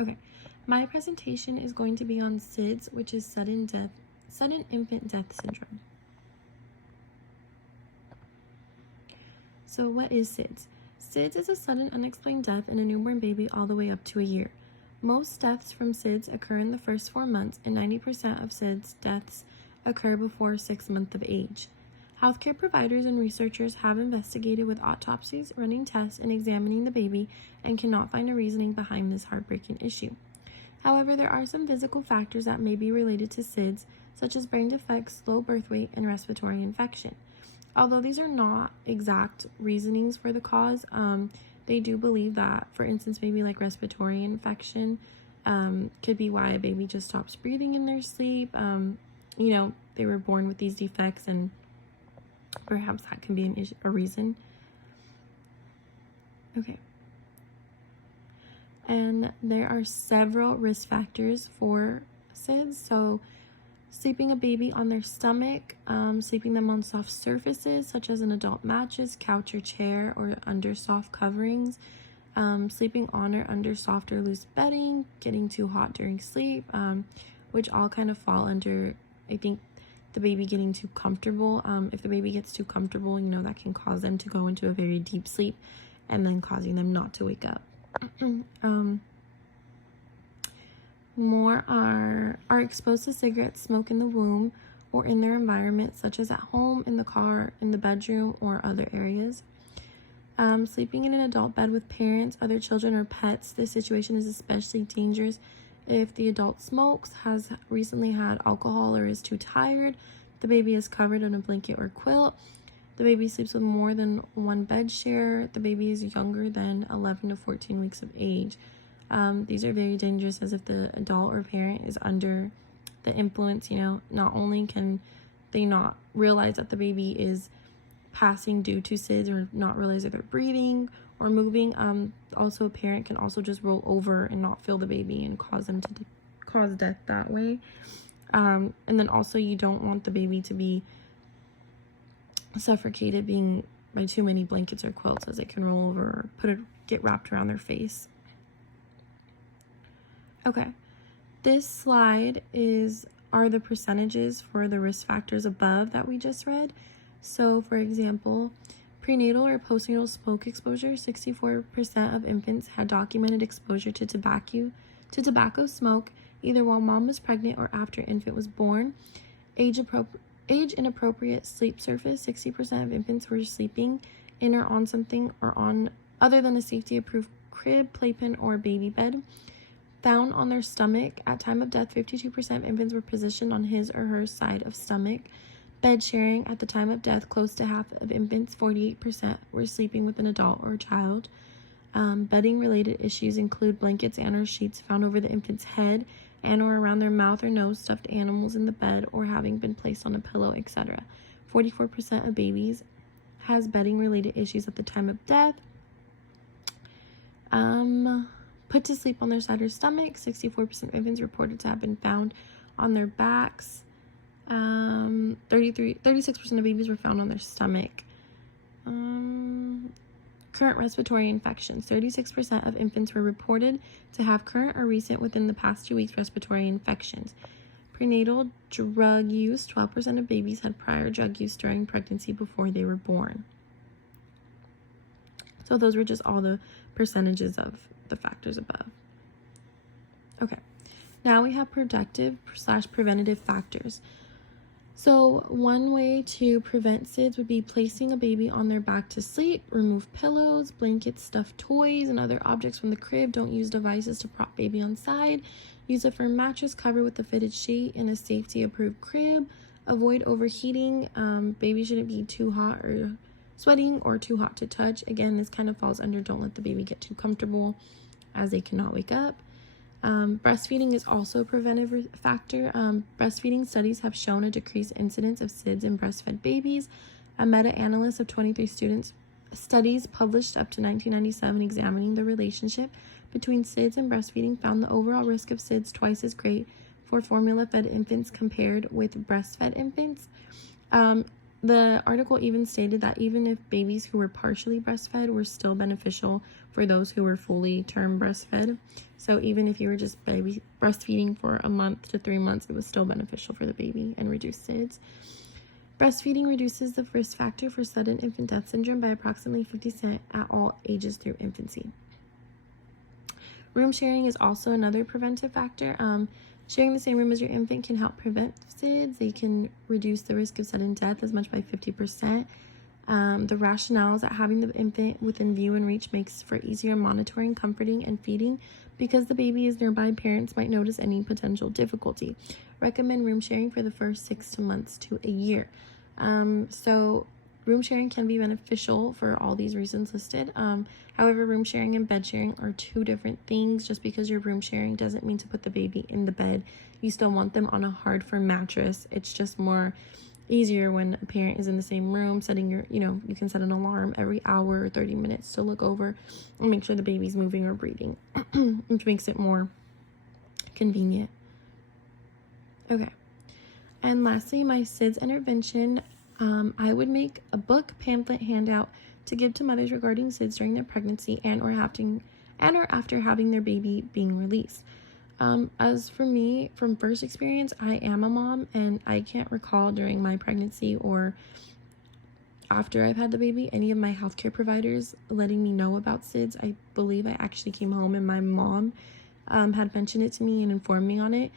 Okay, my presentation is going to be on SIDS, which is sudden infant death syndrome. So what is SIDS? SIDS is a sudden unexplained death in a newborn baby all the way up to a year. Most deaths from SIDS occur in the first 4 months, and 90% of SIDS deaths occur before 6 months of age. Healthcare providers and researchers have investigated with autopsies, running tests, and examining the baby and cannot find a reasoning behind this heartbreaking issue. However, there are some physical factors that may be related to SIDS, such as brain defects, low birth weight, and respiratory infection. Although these are not exact reasonings for the cause, they do believe that, for instance, maybe like respiratory infection could be why a baby just stops breathing in their sleep. They were born with these defects, and perhaps that can be a reason. Okay. And there are several risk factors for SIDS. So sleeping a baby on their stomach, sleeping them on soft surfaces such as an adult mattress, couch or chair, or under soft coverings, sleeping on or under soft or loose bedding, getting too hot during sleep, which all kind of fall under, I think, the baby getting too comfortable. If the baby gets too comfortable, that can cause them to go into a very deep sleep and then causing them not to wake up. More are exposed to cigarette smoke in the womb or in their environment, such as at home, in the car, in the bedroom, or other areas. Sleeping in an adult bed with parents, other children, or pets. This situation is especially dangerous if the adult smokes, has recently had alcohol, or is too tired. The baby is covered in a blanket or quilt. The baby sleeps with more than one bed share. The baby is younger than 11 to 14 weeks of age. These are very dangerous, as if the adult or parent is under the influence, not only can they not realize that the baby is passing due to SIDS, or not realize that they're breathing or moving, also a parent can also just roll over and not feel the baby and cause them to cause death that way. And then also, you don't want the baby to be suffocated by too many blankets or quilts, as it can roll over or get wrapped around their face. Okay, this slide are the percentages for the risk factors above that we just read. So, for example, prenatal or postnatal smoke exposure, 64% of infants had documented exposure to tobacco smoke, either while mom was pregnant or after infant was born. Age inappropriate sleep surface, 60% of infants were sleeping in or on something or on other than a safety approved crib, playpen, or baby bed. Found on their stomach. At time of death, 52% of infants were positioned on his or her side of stomach. Bed sharing. At the time of death, close to half of infants, 48%, were sleeping with an adult or child. Bedding related issues include blankets and or sheets found over the infant's head and or around their mouth or nose, stuffed animals in the bed, or having been placed on a pillow, etc. 44% of babies has bedding related issues at the time of death. Put to sleep on their side or stomach. 64% of infants reported to have been found on their backs. 36% of babies were found on their stomach. Current respiratory infections. 36% of infants were reported to have current or recent within the past 2 weeks respiratory infections. Prenatal drug use. 12% of babies had prior drug use during pregnancy before they were born. So those were just all the percentages of the factors above. Okay, now we have protective/preventative factors. So one way to prevent SIDS would be placing a baby on their back to sleep. Remove pillows, blankets, stuffed toys, and other objects from the crib. Don't use devices to prop baby on side. Use a firm mattress covered with a fitted sheet in a safety approved crib. Avoid overheating. Baby shouldn't be too hot or sweating or too hot to touch. Again, this kind of falls under don't let the baby get too comfortable, as they cannot wake up. Breastfeeding is also a preventive factor. Breastfeeding studies have shown a decreased incidence of SIDS in breastfed babies. A meta-analysis of 23 studies published up to 1997 examining the relationship between SIDS and breastfeeding found the overall risk of SIDS twice as great for formula-fed infants compared with breastfed infants. The article even stated that even if babies who were partially breastfed were still beneficial for those who were fully term breastfed. So even if you were just baby breastfeeding for a month to 3 months, it was still beneficial for the baby and reduced SIDS. Breastfeeding reduces the risk factor for sudden infant death syndrome by approximately 50% at all ages through infancy. Room sharing is also another preventive factor. Sharing the same room as your infant can help prevent SIDS. They can reduce the risk of sudden death as much by 50%. The rationale is that having the infant within view and reach makes for easier monitoring, comforting, and feeding. Because the baby is nearby, parents might notice any potential difficulty. Recommend room sharing for the first 6 months to a year. So room sharing can be beneficial for all these reasons listed. However, room sharing and bed sharing are 2 different things. Just because you're room sharing doesn't mean to put the baby in the bed. You still want them on a hard, firm mattress. It's just more easier when a parent is in the same room, setting your, you can set an alarm every hour or 30 minutes to look over and make sure the baby's moving or breathing, which makes it more convenient. Okay. And lastly, my SIDS intervention, I would make a book, pamphlet, handout to give to mothers regarding SIDS during their pregnancy and or after having their baby being released. As for me, from first experience, I am a mom, and I can't recall during my pregnancy or after I've had the baby any of my healthcare providers letting me know about SIDS. I believe I actually came home and my mom had mentioned it to me and informed me on it.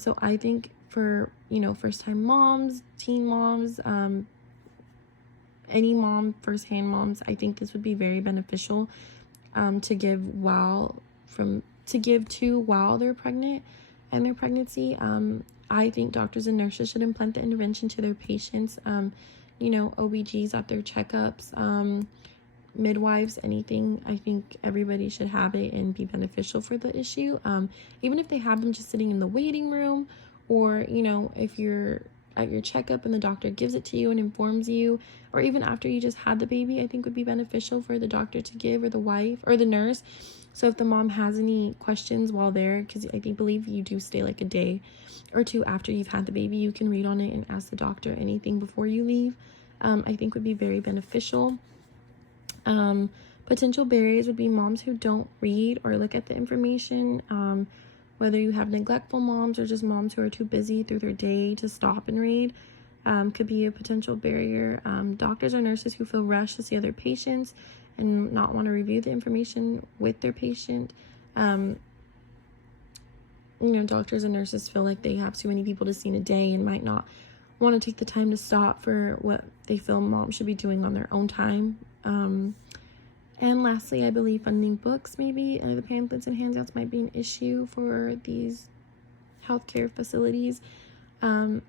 So I think for, first-time moms, teen moms, any mom, first-hand moms, I think this would be very beneficial to give while they're pregnant and their pregnancy. I think doctors and nurses should implant the intervention to their patients. OBGs at their checkups, midwives, anything. I think everybody should have it and be beneficial for the issue. Even if they have them just sitting in the waiting room, or, if you're at your checkup and the doctor gives it to you and informs you, or even after you just had the baby, I think would be beneficial for the doctor to give, or the wife or the nurse. So if the mom has any questions while there, because I believe you do stay like a day or 2 after you've had the baby, you can read on it and ask the doctor anything before you leave. I think would be very beneficial. Potential barriers would be moms who don't read or look at the information, whether you have neglectful moms or just moms who are too busy through their day to stop and read, could be a potential barrier. Doctors or nurses who feel rushed to see other patients and not want to review the information with their patient. Doctors and nurses feel like they have too many people to see in a day and might not want to take the time to stop for what they feel mom should be doing on their own time. And lastly, I believe funding books, maybe, the pamphlets and handouts might be an issue for these healthcare facilities. But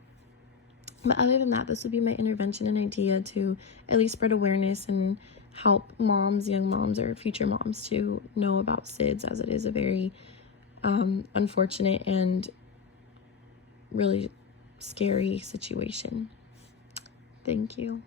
other than that, this would be my intervention and idea to at least spread awareness and help moms, young moms, or future moms to know about SIDS, as it is a very unfortunate and really scary situation. Thank you.